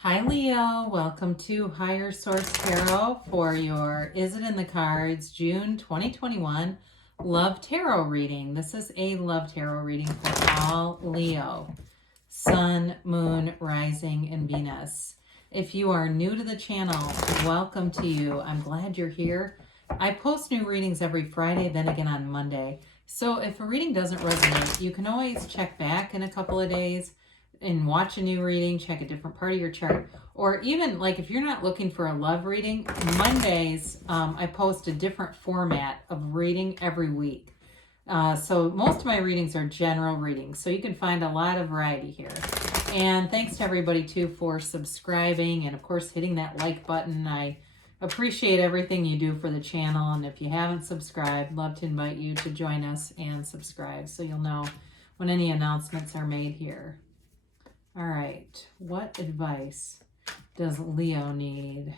Hi Leo, welcome to Higher Source Tarot for your Is It in the Cards June 2021 Love Tarot reading. This is a love tarot reading for all Leo, Sun, Moon, Rising, and Venus. If you are new to the channel, welcome to you. I'm glad you're here. I post new readings every Friday, then again on Monday. So if a reading doesn't resonate, you can always check back in a couple of days and watch a new reading, check a different part of your chart. Or even like if you're not looking for a love reading, Mondays I post a different format of reading every week. So most of my readings are general readings, so you can find a lot of variety here. And thanks to everybody too for subscribing and of course hitting that like button. I appreciate everything you do for the channel, and if you haven't subscribed, love to invite you to join us and subscribe so you'll know when any announcements are made here. All right, what advice does Leo need?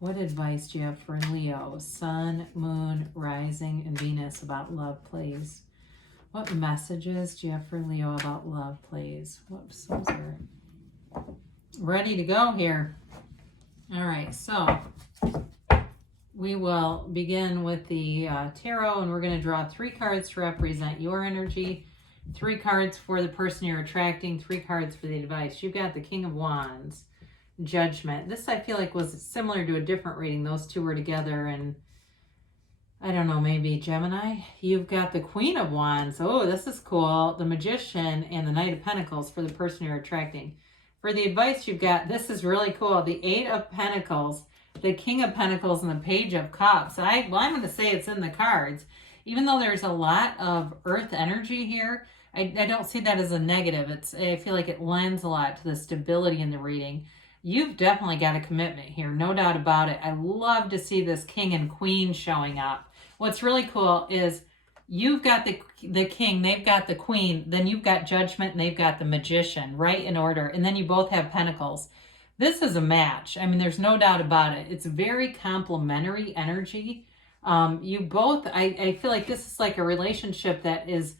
What advice do you have for Leo, Sun, Moon, Rising, and Venus about love, please? What messages do you have for Leo about love, please? Whoops, those are ready to go here. All right, so we will begin with the tarot, and we're going to draw 3 cards to represent your energy, 3 cards for the person you're attracting, 3 cards for the advice. You've got the King of Wands, Judgment. This I feel like was similar to a different reading. Those two were together, and I don't know, maybe Gemini. You've got the Queen of Wands. Oh, this is cool. The Magician and the Knight of Pentacles for the person you're attracting. For the advice, you've got, this is really cool, the 8 of Pentacles, the King of Pentacles, and the Page of Cups. I'm going to say it's in the cards. Even though there's a lot of earth energy here, I don't see that as a negative. I feel like it lends a lot to the stability in the reading. You've definitely got a commitment here, no doubt about it. I love to see this King and Queen showing up. What's really cool is you've got the King, they've got the Queen, then you've got Judgment, and they've got the Magician, right in order. And then you both have Pentacles. This is a match. I mean, there's no doubt about it. It's very complementary energy. You both, I feel like this is like a relationship that is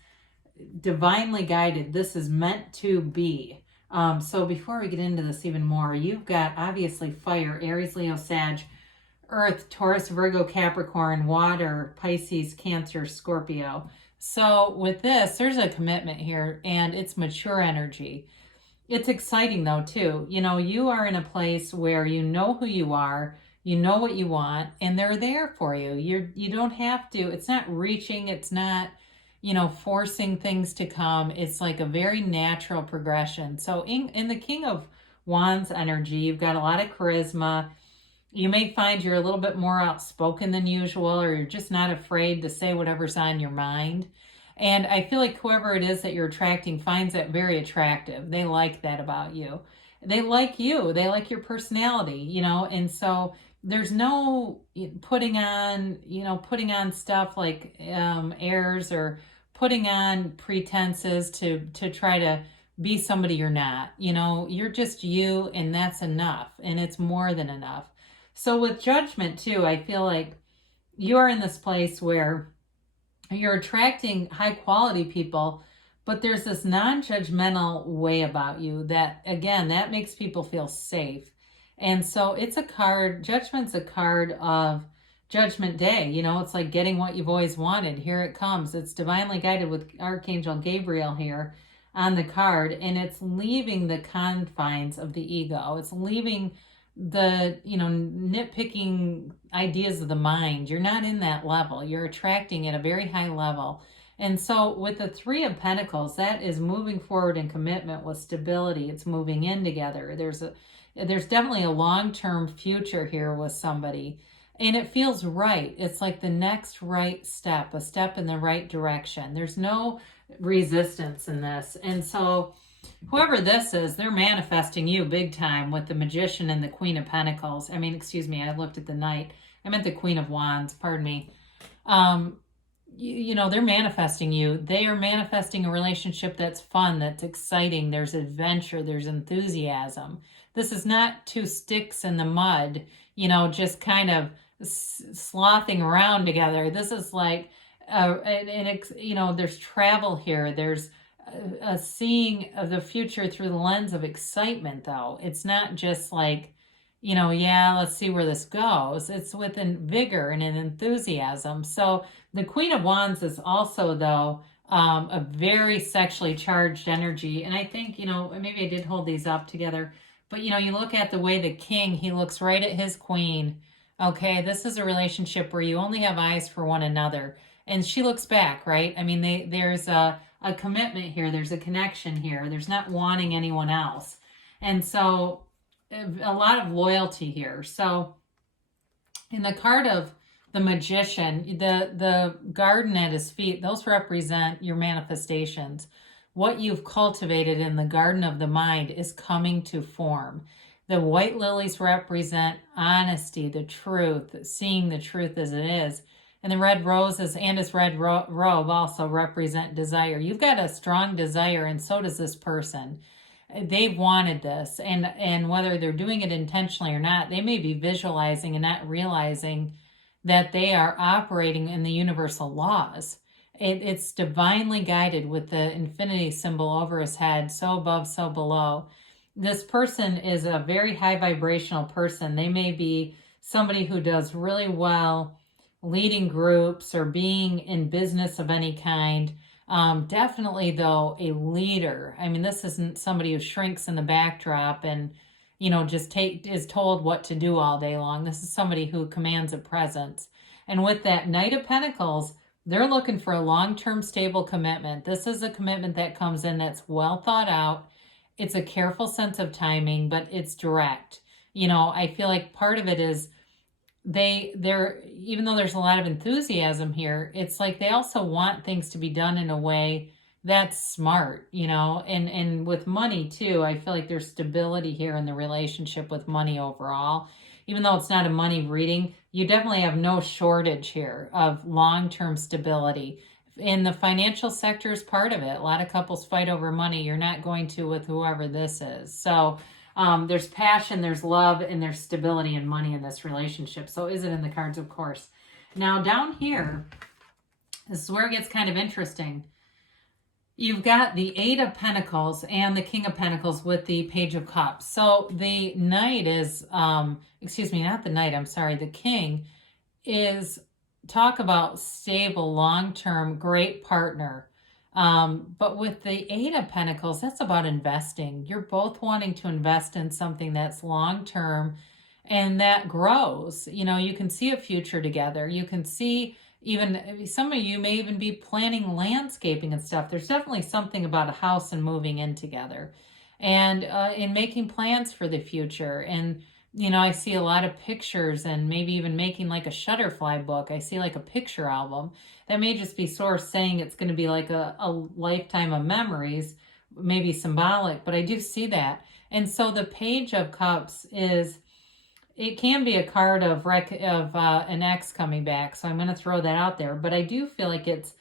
divinely guided. This is meant to be. So before we get into this even more, you've got obviously fire, Aries, Leo, Sag, Earth, Taurus, Virgo, Capricorn, water, Pisces, Cancer, Scorpio. So with this, there's a commitment here, and it's mature energy. It's exciting though too. You know, you are in a place where you know who you are, you know what you want, and they're there for you. You don't have to, it's not reaching, it's not, you know, forcing things to come. It's like a very natural progression. So in the King of Wands energy, you've got a lot of charisma. You may find you're a little bit more outspoken than usual, or you're just not afraid to say whatever's on your mind. And I feel like whoever it is that you're attracting finds that very attractive. They like that about you. They like you. They like your personality, you know, and so there's no putting on stuff like airs or putting on pretenses to try to be somebody you're not. You know, you're just you, and that's enough, and it's more than enough. So with Judgment too, I feel like you're in this place where you're attracting high quality people, but there's this non-judgmental way about you that, again, that makes people feel safe. And so it's a card, Judgment's a card of Judgment Day. You know, it's like getting what you've always wanted. Here it comes. It's divinely guided with Archangel Gabriel here on the card, and it's leaving the confines of the ego. It's leaving the, you know, nitpicking ideas of the mind. You're not in that level. You're attracting at a very high level. And so with the 3 of Pentacles, that is moving forward in commitment with stability. It's moving in together. There's definitely a long-term future here with somebody, and it feels right. It's like the next right step, a step in the right direction. There's no resistance in this. And so whoever this is, they're manifesting you big time with the Magician and the Queen of Pentacles. I mean, excuse me, I looked at the Knight. I meant the Queen of Wands, pardon me. You know, they're manifesting you. They are manifesting a relationship that's fun, that's exciting. There's adventure, there's enthusiasm. This is not 2 sticks in the mud, you know, just kind of slothing around together. This is like, you know, there's travel here. There's seeing of the future through the lens of excitement, though. It's not just like, you know, yeah, let's see where this goes. It's with vigor and an enthusiasm. So the Queen of Wands is also, though, a very sexually charged energy. And I think, you know, maybe I did hold these up together, but, you know, you look at the way the king, he looks right at his queen. Okay, this is a relationship where you only have eyes for one another. And she looks back, right? I mean, there's a commitment here. There's a connection here. There's not wanting anyone else. And so a lot of loyalty here. So in the card of the magician, the garden at his feet, those represent your manifestations. What you've cultivated in the garden of the mind is coming to form. The white lilies represent honesty, the truth, seeing the truth as it is. And the red roses and his red robe also represent desire. You've got a strong desire, and so does this person. They've wanted this, and whether they're doing it intentionally or not, they may be visualizing and not realizing that they are operating in the universal laws. It's divinely guided with the infinity symbol over his head, so above, so below. This person is a very high vibrational person. They may be somebody who does really well leading groups or being in business of any kind. Definitely, though, a leader. I mean, this isn't somebody who shrinks in the backdrop and, you know, just is told what to do all day long. This is somebody who commands a presence. And with that Knight of Pentacles, they're looking for a long-term stable commitment. This is a commitment that comes in that's well thought out. It's a careful sense of timing, but it's direct. You know, I feel like part of it is they're even though there's a lot of enthusiasm here, it's like they also want things to be done in a way that's smart, you know, and with money too. I feel like there's stability here in the relationship with money overall. Even though it's not a money reading, you definitely have no shortage here of long-term stability. In the financial sector is part of it. A lot of couples fight over money. You're not going to with whoever this is. So there's passion, there's love, and there's stability and money in this relationship. So is it in the cards? Of course. Now down here, this is where it gets kind of interesting. You've got the Eight of Pentacles and the King of Pentacles with the Page of Cups. So the Knight is, excuse me, not the Knight, I'm sorry, the King is, talk about stable, long-term, great partner. But with the Eight of Pentacles, that's about investing. You're both wanting to invest in something that's long-term and that grows. You know, you can see a future together. You can see, even some of you may even be planning landscaping and stuff. There's definitely something about a house and moving in together and in making plans for the future. And, you know, I see a lot of pictures and maybe even making like a Shutterfly book. I see like a picture album. That may just be Source saying it's going to be like a lifetime of memories, maybe symbolic, but I do see that. And so the Page of Cups is, it can be a card of an ex coming back. So I'm going to throw that out there. But I do feel like it's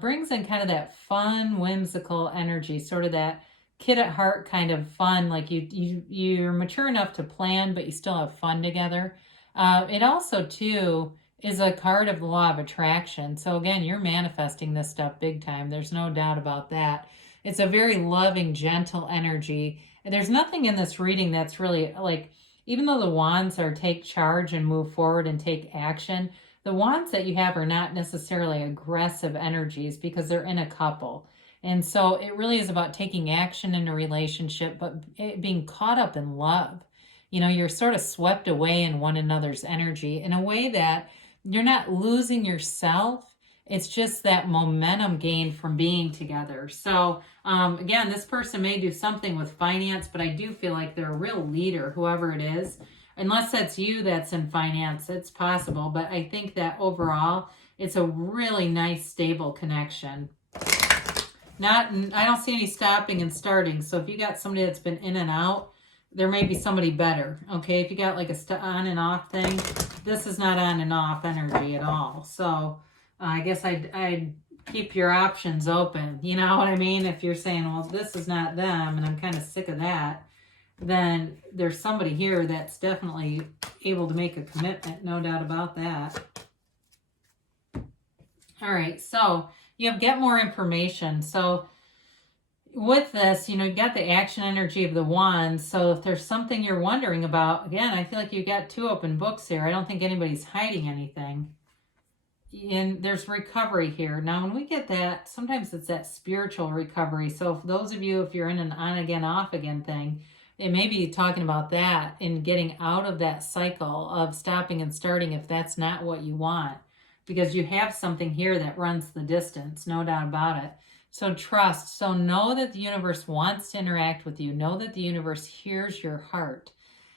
brings in kind of that fun, whimsical energy, sort of that kid at heart kind of fun. Like you're mature enough to plan, but you still have fun together. It also, too, is a card of the law of attraction. So again, you're manifesting this stuff big time. There's no doubt about that. It's a very loving, gentle energy. And there's nothing in this reading that's really like, even though the wands are take charge and move forward and take action, the wands that you have are not necessarily aggressive energies because they're in a couple. And so it really is about taking action in a relationship, but being caught up in love. You know, you're sort of swept away in one another's energy in a way that you're not losing yourself. It's just that momentum gained from being together. So again, this person may do something with finance, but I do feel like they're a real leader, whoever it is. Unless that's you that's in finance, it's possible. But I think that overall, it's a really nice, stable connection. I don't see any stopping and starting. So if you got somebody that's been in and out, there may be somebody better. Okay, if you got like a on and off thing, this is not on and off energy at all. So I guess I'd keep your options open. You know what I mean? If you're saying, well, this is not them and I'm kind of sick of that, then there's somebody here that's definitely able to make a commitment. No doubt about that. All right, so you have get more information. So with this, you know, you got the action energy of the wand. So if there's something you're wondering about, again, I feel like you got two open books here. I don't think anybody's hiding anything. And there's recovery here. Now, when we get that, sometimes it's that spiritual recovery. So if those of you, if you're in an on again, off again thing, it may be talking about that and getting out of that cycle of stopping and starting if that's not what you want. Because you have something here that runs the distance, no doubt about it. So trust. So know that the universe wants to interact with you. Know that the universe hears your heart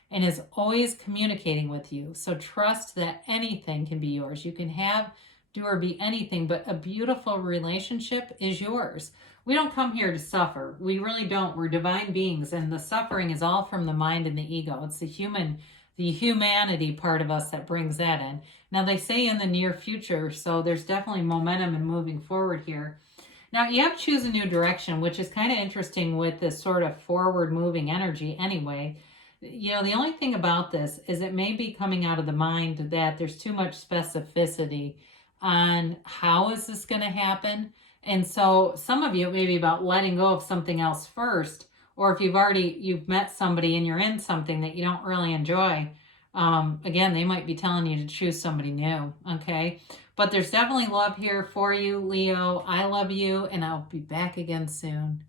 and is always communicating with you. So trust that anything can be yours. You can have, do, or be anything, but a beautiful relationship is yours. We don't come here to suffer. We really don't. We're divine beings, and the suffering is all from the mind and the ego. It's the humanity part of us that brings that in. Now, they say in the near future, so there's definitely momentum and moving forward here. Now, you have to choose a new direction, which is kind of interesting with this sort of forward moving energy anyway. You know, the only thing about this is it may be coming out of the mind that there's too much specificity on how is this going to happen. And so some of you, it may be about letting go of something else first, or if you've met somebody and you're in something that you don't really enjoy, again, they might be telling you to choose somebody new, okay? But there's definitely love here for you, Leo. I love you, and I'll be back again soon.